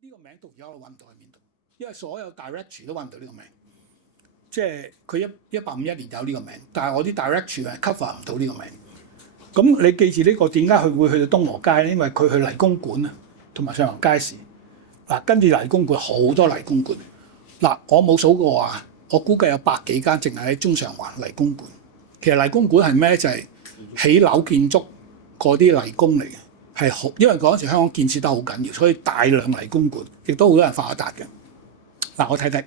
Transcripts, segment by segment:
呢個名到而家我揾唔到喺邊度，因為所有 directory 都揾唔到呢個名。即係佢1851年有呢個名，但係我啲 directory 係 cover 唔到呢個名。咁你記住呢個點解佢會去到東河街咧？因為佢去黎公館啊，同埋上環街市。嗱，跟住黎公館好多黎公館。嗱，我冇數過啊，我估計有百幾間，淨係喺中上環黎公館。其實黎公館係咩？就係起樓建築嗰啲黎公嚟嘅，係好，因為嗰陣時香港建設得好緊要，所以大量黎公館，亦都好多人發達嘅。嗱，我睇睇。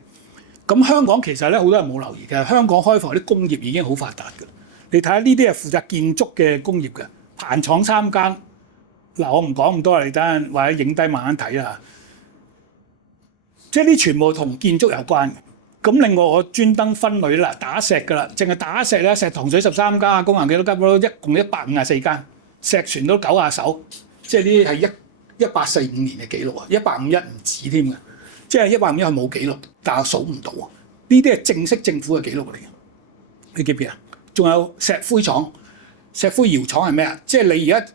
咁香港其實咧好多人冇留意嘅，香港開埠啲工業已經好發達嘅。你睇下呢啲係負責建築嘅工業嘅，棚廠3間。嗱，我唔講咁多啦，你等陣或者影低慢慢睇啦。即係呢全部同建築有關嘅。咁另外我專登分類啦，打石㗎啦，淨係打石咧，石塘咀13間，工行幾多間？一共154間，石船都90艘，即係呢啲係1845年嘅記錄啊，1851唔止添嘅。即係151係冇記錄，但係數唔到啊！呢啲係正式政府嘅記錄嚟嘅。你記唔記啊？仲有石灰廠、石灰窯廠係咩啊？即係你而家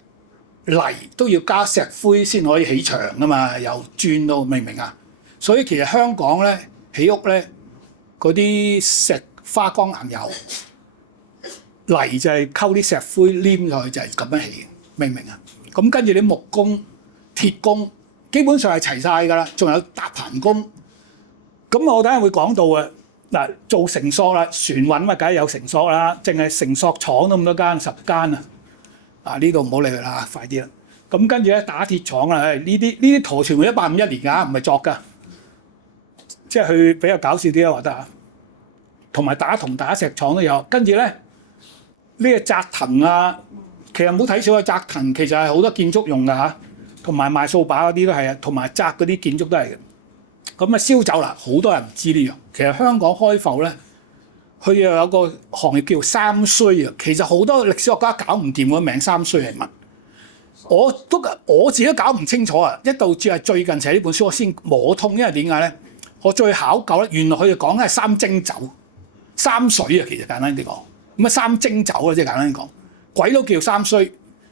泥都要加石灰先可以起牆㗎嘛，由磚到明唔明啊？所以其實香港咧起屋咧嗰啲石花崗岩油泥就係溝啲石灰黏落去就係咁樣起嘅，明唔明啊？咁跟住啲木工、鐵工。基本上係齊晒㗎啦，仲有搭棚工。咁我等陣會講到嘅嗱，做繩索啦，船運咪梗係有繩索啦，淨係繩索廠都咁多間，10間啊。啊，呢度唔好理佢啦，快啲啦。咁跟住咧打鐵廠啊，呢啲圖全部1851年㗎，唔係作㗎。即係佢比較搞笑啲啊，話得啊。同埋打銅打石廠都有。跟住咧呢個紮藤啊，其實唔好睇少啊，紮藤其實係好多建築用㗎嚇。同埋賣掃把嗰啲都係啊，同埋紮嗰啲建築都係嘅。咁啊燒酒啦，好多人唔知呢樣。其實香港開埠咧，佢又有個行業叫三衰啊。其實好多歷史學家搞唔掂個名三衰係乜，我自己都搞唔清楚啊。一度至係最近寫呢本書，我先摸通，因為點解咧？我最考究咧，原來佢哋講係三蒸酒、三水啊。其實簡單啲講，咁啊三蒸酒啊，即係簡單啲講，鬼佬叫三衰，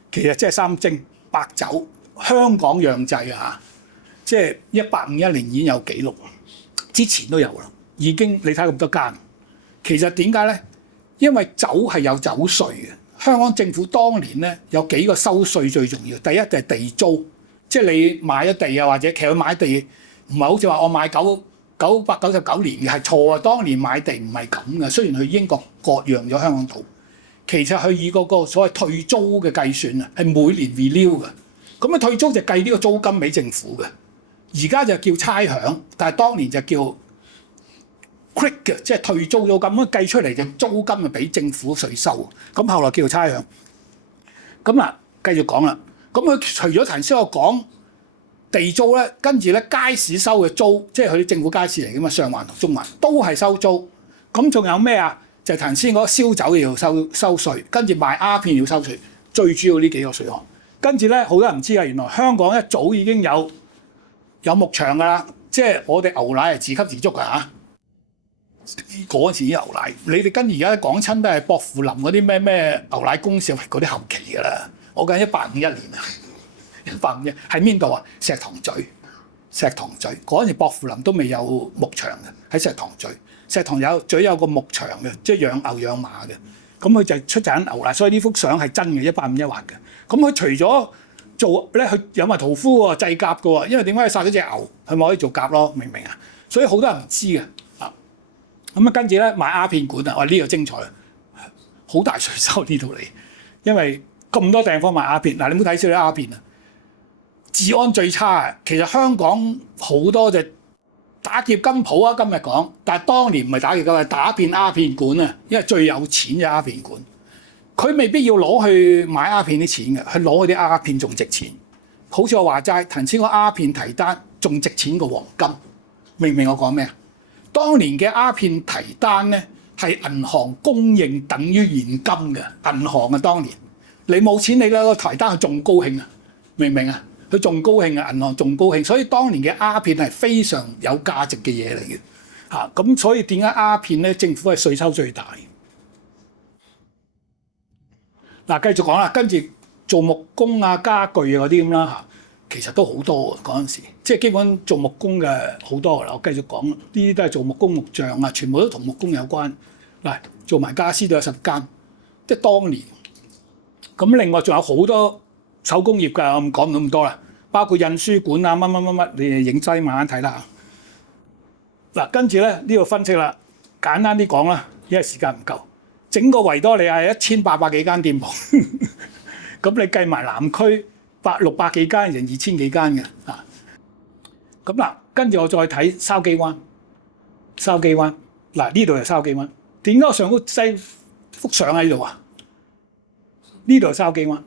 其實即係三蒸白酒。香港釀製啊，即係1851年已經有記錄，之前都有啦，已經你睇咁多間。其實點解咧？因為酒係有酒稅嘅。香港政府當年咧有幾個收稅最重要，第一就係地租，即係你買咗地啊，或者其實買地唔係好似話我買999年嘅係錯啊。當年買地唔係咁嘅，雖然佢英國割讓咗香港島，其實佢以嗰個所謂退租嘅計算啊，係每年 renew 嘅。咁啊退租就計呢個租金俾政府嘅，而家就叫差餉，但係當年就叫 quit 嘅，即係退租咗咁計出嚟就租金就俾政府稅收，咁後來叫做差餉。咁嗱，繼續講啦。咁佢除咗頭先我講地租咧，跟住咧街市收嘅租，即係佢啲政府街市嚟㗎嘛，上環同中環都係收租。咁仲有咩啊？就係頭先嗰個燒酒要收稅，跟住賣鴉片要收稅，最主要呢幾個稅項。跟住咧，好多人唔知啊，原來香港一早已經有牧場㗎啦，即係我哋牛奶係自給自足㗎嚇。嗰陣時啲牛奶，你哋跟而家講親都係薄扶林嗰啲咩牛奶公司嗰啲後期㗎啦。我講1851年啊，1851喺邊度啊？石塘咀嗰陣時，薄扶林都未有牧場嘅，喺石塘咀。石塘咀有個牧場嘅，即係養牛養馬嘅。咁佢就出產牛奶，所以呢幅相係真嘅，1851畫嘅。咁佢除咗做咧，佢有埋屠夫喎，製甲嘅喎。因為點解佢殺咗隻牛，佢咪可以做甲咯？明唔明啊？所以好多人唔知嘅啊。咁啊，跟住咧買鴉片館啊，哇！呢個精彩，好大稅收呢度嚟，因為咁多地方買鴉片。嗱，你唔好睇少啲鴉片啊，治安最差啊。其實香港好多就打劫金鋪啊，今日講，但係當年唔係打劫㗎，係打遍鴉片館啊，因為最有錢嘅鴉片館。佢未必要攞去買鴉片啲錢嘅，佢攞佢啲鴉片仲值錢。好似我話齋，頭先個鴉片提單仲值錢過黃金，明唔明我講咩啊？當年嘅鴉片提單咧係銀行供應等於現金嘅，銀行啊當年你冇錢，你咧個提單佢仲高興啊，明唔明啊？佢仲高興啊，銀行仲高興，所以當年嘅鴉片係非常有價值嘅嘢嚟嘅嚇。咁所以點解鴉片咧政府係稅收最大？嗱，繼續講啦，跟住做木工啊、家具啊嗰啲咁啦嚇。其實都好多嗰陣時，即係基本做木工嘅好多啦。我繼續講，呢啲都係做木工木匠啊，全部都同木工有關。嗱，做埋家私都有10間，即係當年。咁另外仲有好多手工業㗎，我唔講咁多啦。包括印書館啊，乜，你哋影低慢慢睇啦。嗱，跟住咧呢度分析啦，簡單啲講啦，因為時間唔夠。整個維多利亞係1800幾間店鋪，咁你計埋南區600幾間，人2000幾間嘅啊。咁嗱，跟住我再睇筲箕灣，筲箕灣嗱呢度係筲箕灣，點解我上幅西幅相喺度啊？呢度係筲箕灣，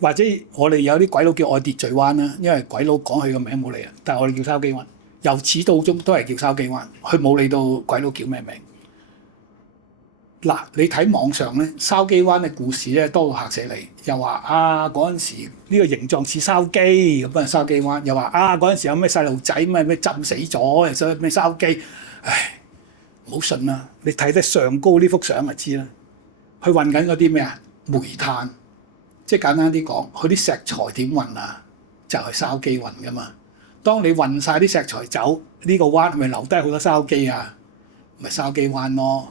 或者我哋有啲鬼佬叫愛秩序灣啦，因為鬼佬講佢個名冇理啊，但係我哋叫筲箕灣，由始到終都係叫筲箕灣，佢冇理到鬼佬叫咩名。嗱，你睇網上咧，筲箕灣嘅故事咧多到嚇死你，又話啊嗰陣時呢個形狀似筲箕咁啊，筲箕灣又話啊嗰陣時有咩細路仔咩浸死咗，又所以咩筲箕，唉，唔好信啦，你睇得上高呢幅相就知啦，佢運緊嗰啲咩啊煤炭，即係簡單啲講，佢啲石材點運啊？就係筲箕運噶嘛。當你運晒啲石材走，呢個灣咪留低好多筲箕啊，咪筲箕灣咯。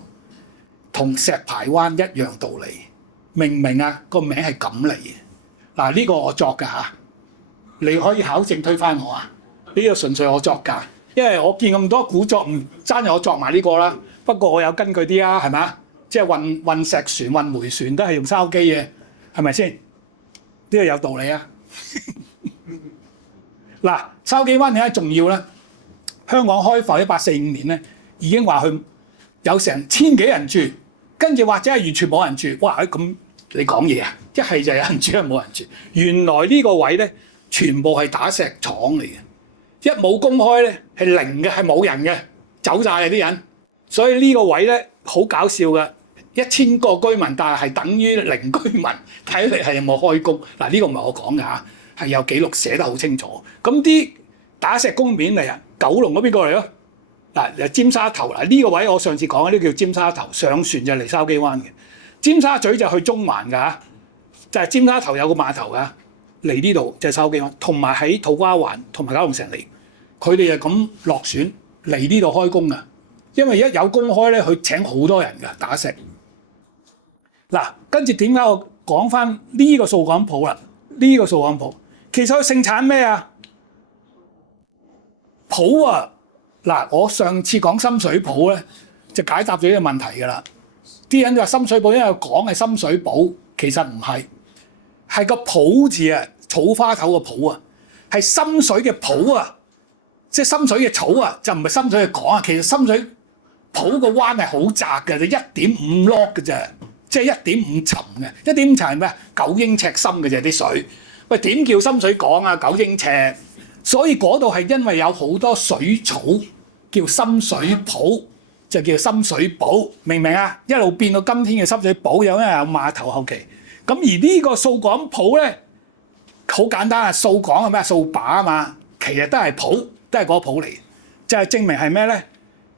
同石排灣一樣道理，明唔明啊？個名係咁嚟嘅。嗱，呢個我作㗎嚇，你可以考證推翻我啊。呢個純粹我作㗎，因為我見咁多古作，唔爭我作埋呢個啦。不過我有根據啲啊，係咪啊？即係運石船、運煤船都係用筲箕嘅，係咪先？呢個有道理啊。嗱，筲箕灣點解重要咧？香港開埠1845年咧，已經話佢有成1000幾人住。跟住或者係完全冇人住，哇！咁你講嘢啊？一係就有人住，一係冇人住。原來呢個位咧，全部係打石廠嚟嘅，一冇公開咧係零嘅，係冇人嘅，走晒啊啲人。所以呢個位咧好搞笑嘅，1000個居民，但係等於零居民，睇嚟係有冇開工。嗱，呢個唔係我講㗎嚇，係有記錄寫得好清楚。咁啲打石工面嚟啊，九龍嗰邊過嚟咯。嗱，尖沙頭嗱呢個位我上次講嘅呢叫尖沙頭，上船就嚟筲箕灣嘅。尖沙咀就去中環㗎嚇，就係尖沙頭有個碼頭㗎，嚟呢度就係筲箕灣，同埋喺土瓜灣同埋九龍城嚟，佢哋就咁落船嚟呢度開工㗎。因為一有公開咧，佢請好多人㗎打石。嗱，跟住點解我講翻呢個掃桿埔啦？呢個掃桿埔其實佢盛產咩啊？埔啊！嗱，我上次講深水埗咧，就解答咗呢個問題㗎啦。啲人就話深水埗因為講係深水埗，其實唔係，係個埔字啊，草花頭個埔啊，係深水嘅埔啊，即係深水嘅草啊，就唔係深水嘅港啊。其實深水埗個灣係好窄嘅，就1.5 落嘅啫，即係1.5層嘅。1.5層係咩啊？9英尺深嘅啫啲水。喂，點叫深水港啊？9英尺。所以嗰度係因為有好多水草，叫深水埗，就叫深水埗，明唔明啊？一路變到今天嘅深水埗，因為有碼頭後期。咁而呢個掃桿埔咧，好簡單啊！掃桿係咩？掃把啊嘛，其實都係埔，都係嗰個埔嚟。就係證明係咩咧？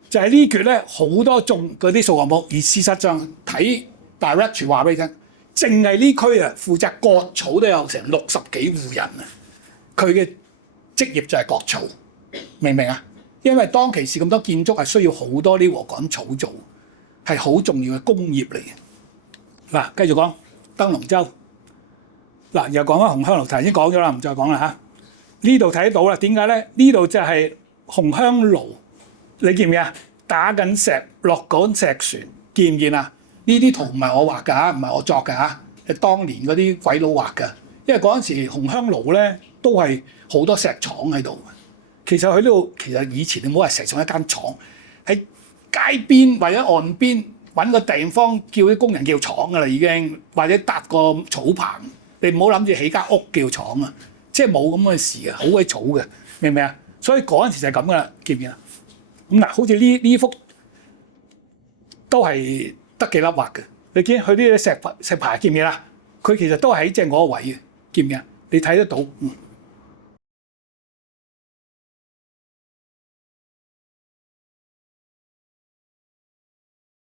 就係呢橛咧好多種嗰啲掃桿埔，而事實上睇 Directory 話俾你聽，淨係呢區啊負責割草都有成60幾戶人啊，佢嘅職業就係割草，明唔明啊？因為當其時咁多建築係需要好多啲禾稈草做，係好重要嘅工業嚟嘅。嗱，繼續講燈籠洲。嗱，又講翻紅香爐，頭先講咗啦，唔再講啦嚇。呢度睇得到啦，點解咧？呢度就係紅香爐，你見唔見啊？打緊石落緊石船，見唔見啊？呢啲圖唔係我畫㗎，唔係我作㗎嚇，係當年嗰啲鬼佬畫㗎。因為嗰陣時紅香爐咧都係好多石廠喺度。其實佢呢度其實以前你唔好話石廠一間廠，喺街邊或者岸邊揾個地方叫啲工人叫廠㗎啦已經，或者搭個草棚。你唔好諗住起間屋叫廠啊，即係冇咁嘅事嘅，好鬼草嘅，明唔明啊？所以嗰陣時就係咁噶啦，見唔見啊？咁嗱，好似呢幅都係得幾粒畫嘅，你見佢啲石牌見唔見啊？佢其實都係喺正嗰個位嘅，見唔見啊？你睇得到，